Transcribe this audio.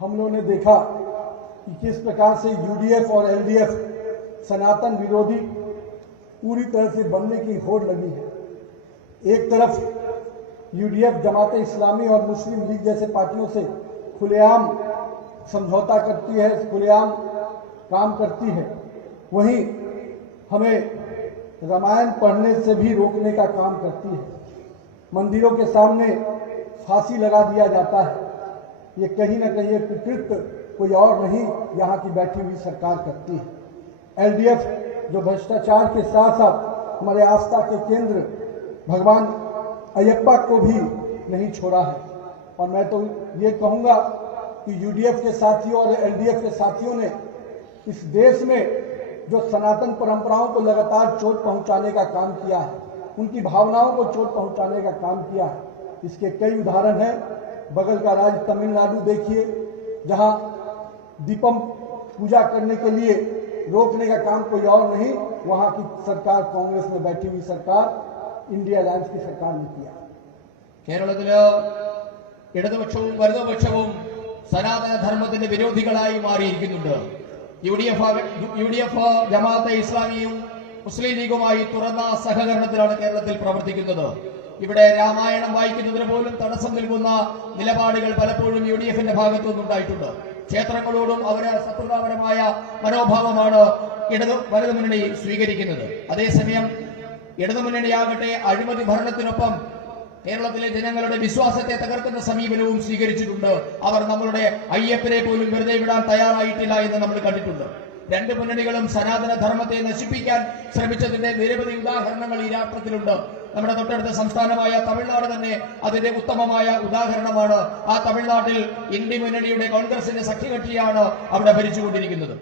हम लोगों ने देखा कि किस प्रकार से यूडीएफ और एलडीएफ सनातन विरोधी पूरी तरह से बनने की होड़ लगी है। एक तरफ यूडीएफ जमात इस्लामी और मुस्लिम लीग जैसे पार्टियों से खुलेआम समझौता करती है, खुलेआम काम करती है, वहीं हमें रामायण पढ़ने से भी रोकने का काम करती है। मंदिरों के सामने फांसी लगा दिया जाता है। ये कहीं ना कहीं एक कृत्य कोई और नहीं, यहाँ की बैठी हुई सरकार करती है। एलडीएफ जो भ्रष्टाचार के साथ साथ हमारे आस्था के केंद्र भगवान अयप्पा को भी नहीं छोड़ा है। और मैं तो ये कहूंगा कि यूडीएफ के साथियों और एलडीएफ के साथियों ने इस देश में जो सनातन परंपराओं को लगातार चोट पहुंचाने का काम किया है, उनकी भावनाओं को चोट पहुंचाने का काम किया है, इसके कई उदाहरण हैं। बगल का राज्य तमिलनाडु देखिए, जहां दीपम पूजा करने के लिए रोकने का काम कोई और नहीं, वहां की सरकार, कांग्रेस में बैठी हुई सरकार, इंडिया अलायंस की सरकार ने किया। കേരളത്തില് ഇടതുപക്ഷവും വലതുപക്ഷവും സനാതന ധർമ്മത്തിന്റെ വിരോധികളായി മാറിയിരിക്കുന്നുണ്ട്. യുഡിഎഫ് ജമാഅത്തെ ഇസ്ലാമിയും മുസ്ലിം ലീഗുമായി തുറന്ന സഹകരണത്തിലാണ് കേരളത്തിൽ പ്രവർത്തിക്കുന്നത്. ഇവിടെ രാമായണം വായിക്കുന്നതിന് പോലും തടസ്സം നൽകുന്ന നിലപാടുകൾ പലപ്പോഴും യുഡിഎഫിന്റെ ഭാഗത്തുനിന്നുണ്ടായിട്ടുണ്ട്. ക്ഷേത്രങ്ങളോടും അവര് ശത്രുതാപരമായ മനോഭാവമാണ് വലതുമുന്നണി സ്വീകരിക്കുന്നത്. അതേസമയം ഇടതുമുന്നണിയാകട്ടെ അഴിമതി ഭരണത്തിനൊപ്പം കേരളത്തിലെ ജനങ്ങളുടെ വിശ്വാസത്തെ തകർക്കുന്ന സമീപനവും സ്വീകരിച്ചിട്ടുണ്ട്. അവർ നമ്മളുടെ അയ്യപ്പനെ പോലും വെറുതെ വിടാൻ തയ്യാറായിട്ടില്ല എന്ന് നമ്മൾ കണ്ടിട്ടുണ്ട്. രണ്ട് മുന്നണികളും സനാതന ധർമ്മത്തെ നശിപ്പിക്കാൻ ശ്രമിച്ചതിന്റെ നിരവധി ഉദാഹരണങ്ങൾ ഈ രാഷ്ട്രത്തിലുണ്ട്. നമ്മുടെ തൊട്ടടുത്ത സംസ്ഥാനമായ തമിഴ്നാട് തന്നെ അതിന്റെ ഉത്തമമായ ഉദാഹരണമാണ്. ആ തമിഴ്നാട്ടിൽ ഇന്ത്യ മുന്നണിയുടെ കോൺഗ്രസിന്റെ സഖ്യകക്ഷിയാണ് അവിടെ ഭരിച്ചുകൊണ്ടിരിക്കുന്നത്.